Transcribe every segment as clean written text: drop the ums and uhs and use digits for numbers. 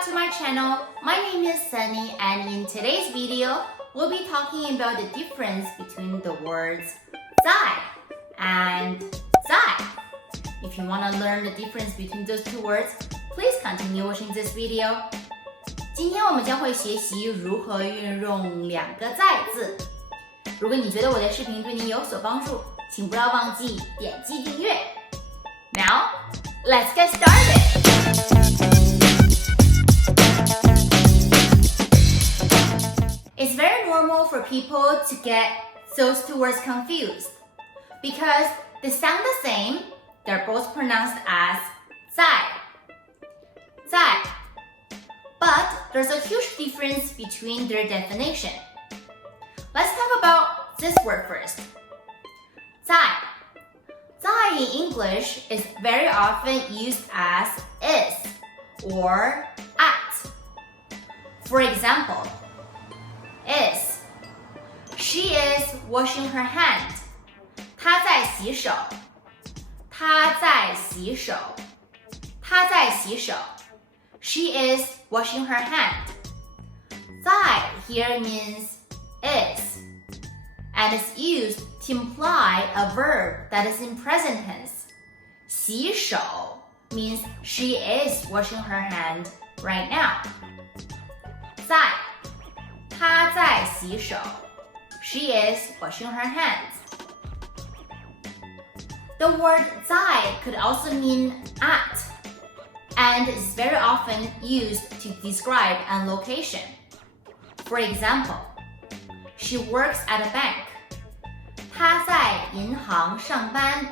back to my channel. My name is Sunny and in today's video, we'll be talking about the difference between the words 在 and 在. If you want to learn the difference between those two words, please continue watching this video. 今天我们将会学习如何运用两个在字。如果你觉得我的视频对你有所帮助，请不要忘记点击订阅。Now, let's get started! It's very normal for people to get those two words confused because they sound the same, they're both pronounced as 在. But there's a huge difference between their definition. Let's talk about this word first. 在in English is very often used as is or at. For example, is. She is washing her hand. 她在洗手。她在洗手。她在洗手。She is washing her hand. 在 here means is, and it's used to imply a verb that is in present tense. 洗手 means she is washing her hand right now. 在她在洗手 She is washing her hands. The word 在 could also mean at, and is very often used to describe a location. For example, she works at a bank. 她在银行上班。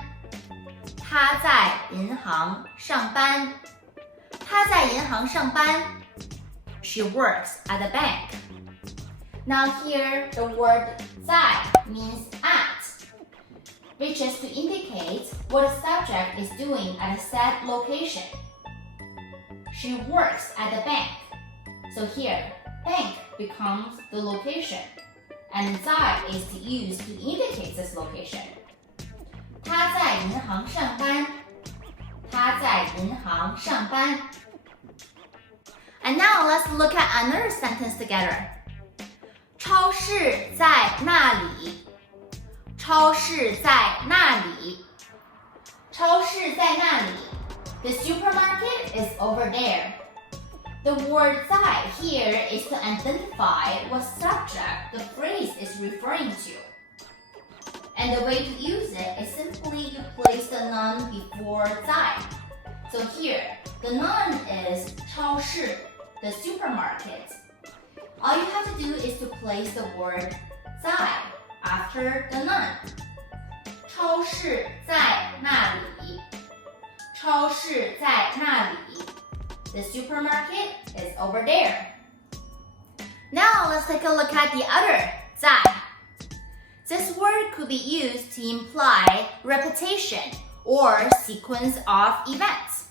她在银行上班。她在银行上班。She works at a bank. Now here, the word 在 means at, which is to indicate what a subject is doing at a set location. She works at the bank. So here, bank becomes the location, and 在 is used to indicate this location. 她在银行上班。她在银行上班。And now let's look at another sentence together. 超市在那里。超市在那里。超市在那里。The supermarket is over there. The word 在 here is to identify what subject the phrase is referring to. And the way to use it is simply you place the noun before 在. So here, the noun is 超市, the supermarket. All you have to do is to place the word 在 after the noun. 超市在那里。超市在那里。The supermarket is over there. Now let's take a look at the other 在. This word could be used to imply repetition or sequence of events.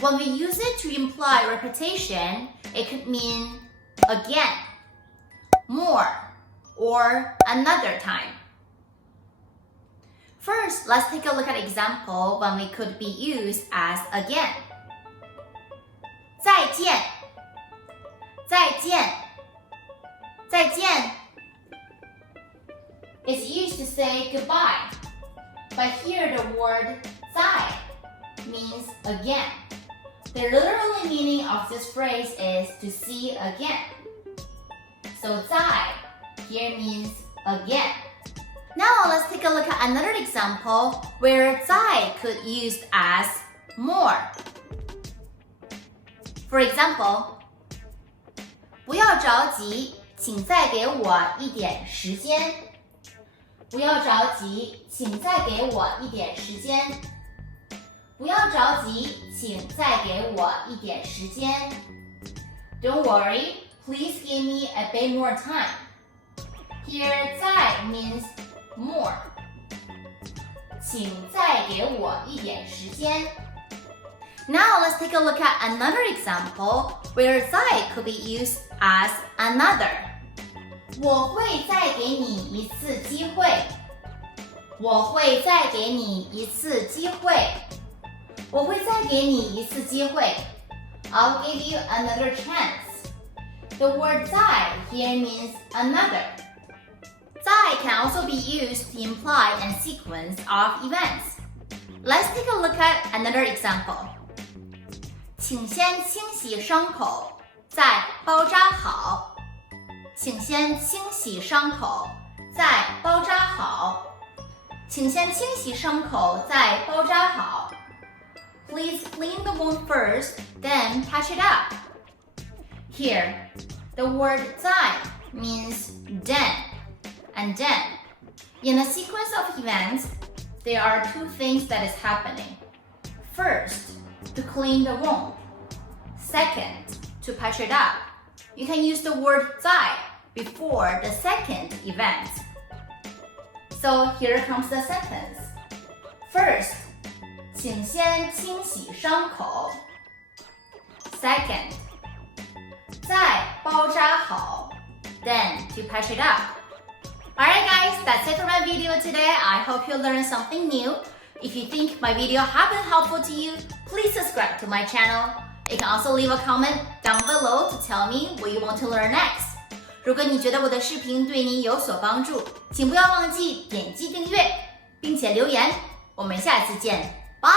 When we use it to imply repetition, it could mean again, more, or another time. First, let's take a look at an example when we could be used as again. 再见。再见。再见 is used to say goodbye, but here the word 在 means again. The literal meaning of this phrase is to see again. So 在 here means again. Now let's take a look at another example where 在 could be used as more. For example, 不要着急，请再给我一点时间。不要着急，请再给我一点时间。不要着急，请再给我一点时间。Don't worry, please give me a bit more time. Here, 在 means more. 请再给我一点时间。Now let's take a look at another example where 在 could be used as another. 我会再给你一次机会。我会再给你一次机会。我会再给你一次机会。I'll give you another chance. The word 在 here means another. 在 can also be used to imply a sequence of events. Let's take a look at another example. 请先清洗伤口，再包扎好。请先清洗伤口，再包扎好。请先清洗伤口，再包扎好。Please clean the wound first, then patch it up. Here, the word 在 means then and then. In a sequence of events, there are two things that is happening. First, to clean the wound. Second, to patch it up. You can use the word 在 before the second event. So here comes the sentence. First, 请先清洗伤口。Second, 再包扎好。Then to patch it up. Alright guys, that's it for my video today. I hope you learned something new. If you think my video have been helpful to you, please subscribe to my channel. You can also leave a comment down below to tell me what you want to learn next. 如果你觉得我的视频对你有所帮助，请不要忘记点击订阅，并且留言。我们下次见，拜。